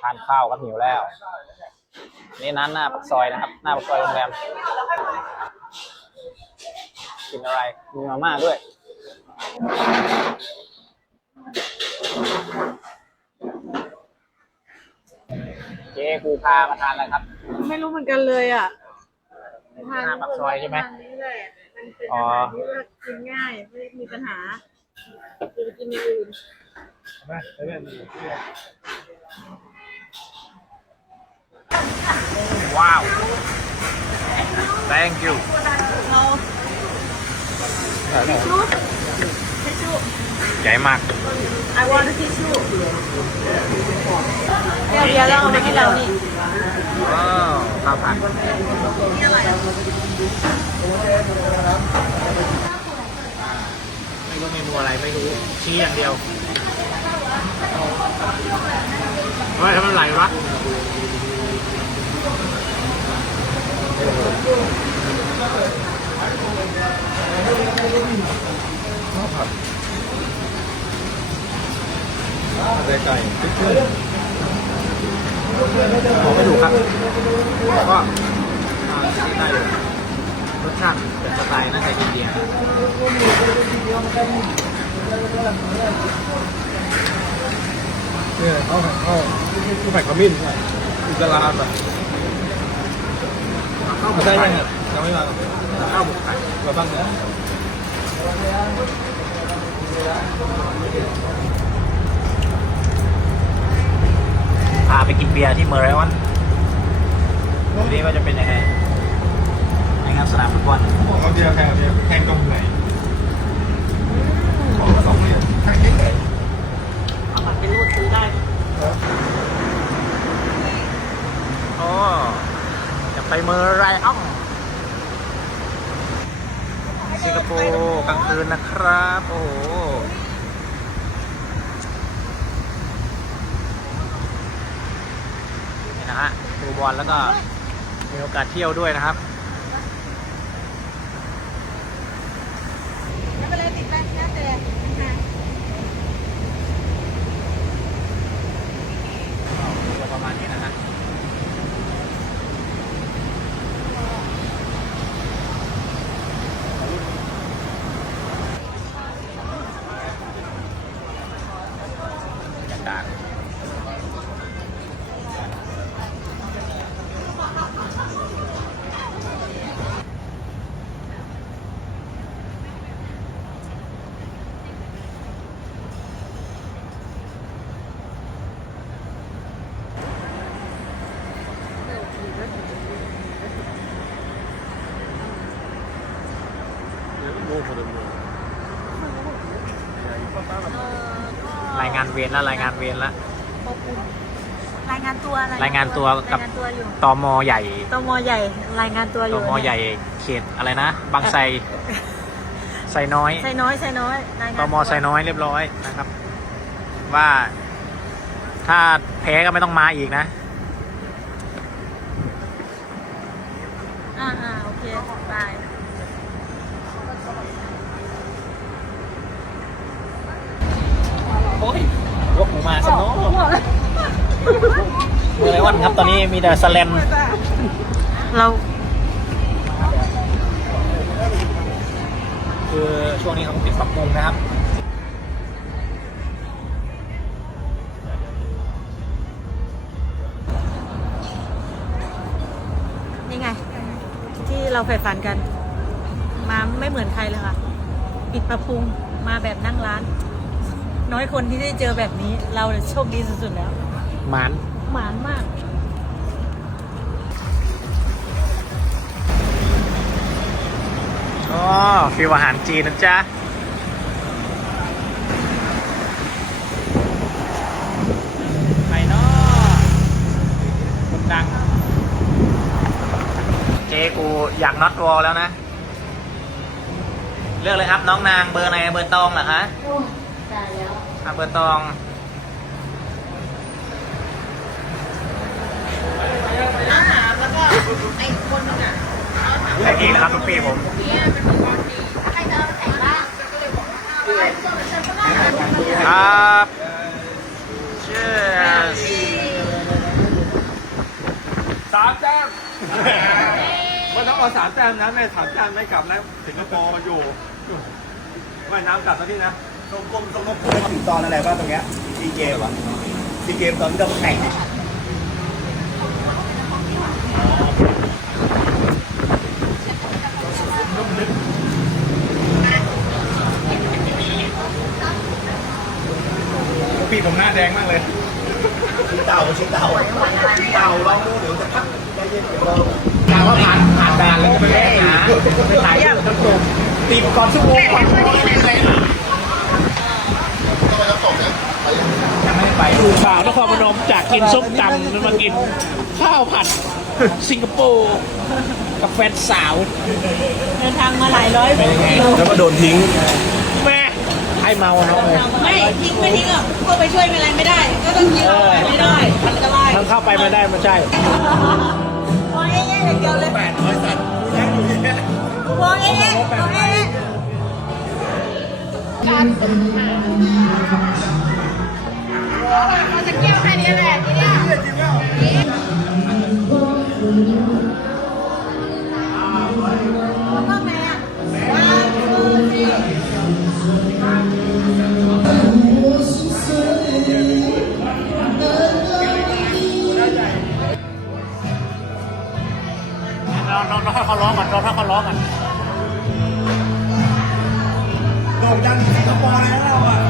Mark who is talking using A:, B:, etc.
A: ทานข้าวก็หิวแล้ว นี่นั้นหน้าปากซอยนะครับ หน้าปากซอยโรงแรมกินอะไร มีมาม่าด้วย เจ๊กูพามาทานอะไรครับ
B: ไม่รู้เหมือนกันเลยอะ
A: หน้าปากซอยใช่ไหม
B: ทานนี้เลยมันเป็น
A: อ๋อ
B: อาหารที่ว่ากินง่าย ไม่มีปัญหาคือกินอ ย่างอื่น
A: ว้าว thank you ใหญ่มาก
B: I want a tissue เดี๋ยวเดี๋ยวเราเอามาให้เรานี่
A: ว้าวข้าวผัดไม่รู้เมนูอะไรไม่รู้ชี้อย่างเดียว เฮ้ยทำไมไหลวะไก่ไก่ผมไม่ถูกครับแล้วก็ที่ได้อยู่รสชาติเป็นสไตล์น่าจะอินเดียนะ
C: เนี่ยข้าวผัดข้าวข้าวผัดขมิ้นอิสลามอะ
A: ข้าวหม
C: ไม่
A: ก
C: ใช่
A: ไก่
C: ยังยังไม่มา
A: ข้าวหมกไก่
C: เราตั้งเนี่ย
A: พาไปกินเบียร์ที่เมอร์ไรออนดูดิว่าจะเป็นยังไงในงานสนามฟุตบอล
C: เอาเบียร์แข่งเบียร์แข่งตรงไหนของก็สองเนี่ยแข่ง เฉย
B: เอาบัตรไปรูดซื้อได้
A: โอ้จะไปเมือร์ไรออนสิงคโปร์กลางคืนนะครับ โอ้โหนี่นะฮะดูบอลแล้วก็มีโอกาสเที่ยวด้วยนะครับ
B: ไม่เป็นไรติดแป้งแค่แต่
A: ก็ประมาณนี้นะฮะบรรยากาศ รายงานเวรแล้วรายงานเวรแล้ว
B: รายงานตัวอะไร
A: รายงานตัวกับ
B: รายงานตัวอยู่
A: ตมใหญ่
B: ตมใหญ่ รายงานตัวอ
A: ต
B: ยู่
A: มใหญ่เขตอะไรนะ บางไทรไซน้อย
B: ใส่น้อยใส่น้อยรายงาน
A: ตมไซน้อยเรียบร้อยนะครับ ว่า ถ้าแพ้ก็ไม่ต้องมาอีกนะ
B: อ่าอ่าโอเคบาย
A: โอ้ยยกห มูมาสนองเมื่อไรวันครับตอนนี้มีแต่สแลม
B: เรา
A: คือช่วงนี้เขาปิดปรับปรุงนะครับ
B: นี่ไง ที่เราใฝ่ฝันกัน มาไม่เหมือนใครเลยค่ะ ปิดประปรุงมาแบบนั่งร้าน น้อยคนที่ได้เจอแบบนี้ เราเนี่ยโชคดีสุดๆแล้ว
A: หมาน
B: หมานมาก
A: อ๋อฟิวอาหารจีนนะจ๊ะ ไปเนาะคนดัง เจกูอยากน็อตวอลแล้วนะ เลือกเลยครับน้องนางเบอร์ไหนเบอร์ตองเหรอคะ
B: ได้แล้ว
A: อะเบอร์ตอง
B: อาหารแล้วก็ไอ้คนนึงอะ
A: แข่งเองนะครับทุกปีผม
B: เนี่ยเป็นคนดีใครจะเอาแข่งบ้าง
A: ครับ
D: Cheers
C: สามแต้มมันต้องเอาสามแต้มนะไม่สามแต้มไม่กลับแล้วสิงคโปร์มาอยู่ว่ายน้ำกลับแล้วพี่นะ
E: ตรงกลมตรงกลมถึงตอนอะไรบ้างตรงเนี้ยซีเกมอะซีเกมตอนที่เราแข่ง
C: ปีผมหน้าแดงมากเลย
E: ชิ้เต่าชิ้เต่าชิ้เต่าเราดูเดี๋ยวจะพักใจเย็นเดี๋ยวเรา
D: ถามว่าผ่านผ่านด่านแล้วก็ไปแก้หาไปถ่ายรูปทั้งกลุ่ม
E: ตีก่อนชั่วโมงก่อน
D: ยัง ไม่ได้ไป
F: บ่าวนครพนมจากกินส้มตำมากินข้าวผัดสิงคโปร์กับแฟนสาว
B: เดินทางมาหลายร้อยกิโล
C: แล้วก็โดนทิ้ง
F: แม่
D: ให้เมาเนาะเลย
B: ไม่ทิ้งไม่ทิ้งหรอกก็ไปช่วยอะไรไม่ได้ ก็ต้องยืนไม่ได้อันตราย
F: มันเข้าไปไม่ได้มันใช่
B: มองเอ๊ะๆอย่างเดียวเลย
E: แปดร้อยสัตว์ยังอยู่เนี่ย
B: มองเอ๊ะ เอ๊ะๆ
F: เราเราเราให้เขาร้องก่อนเราให้เขาร้องก่อน
E: โด่งดังสิงคโปร์เลยนะเราอะ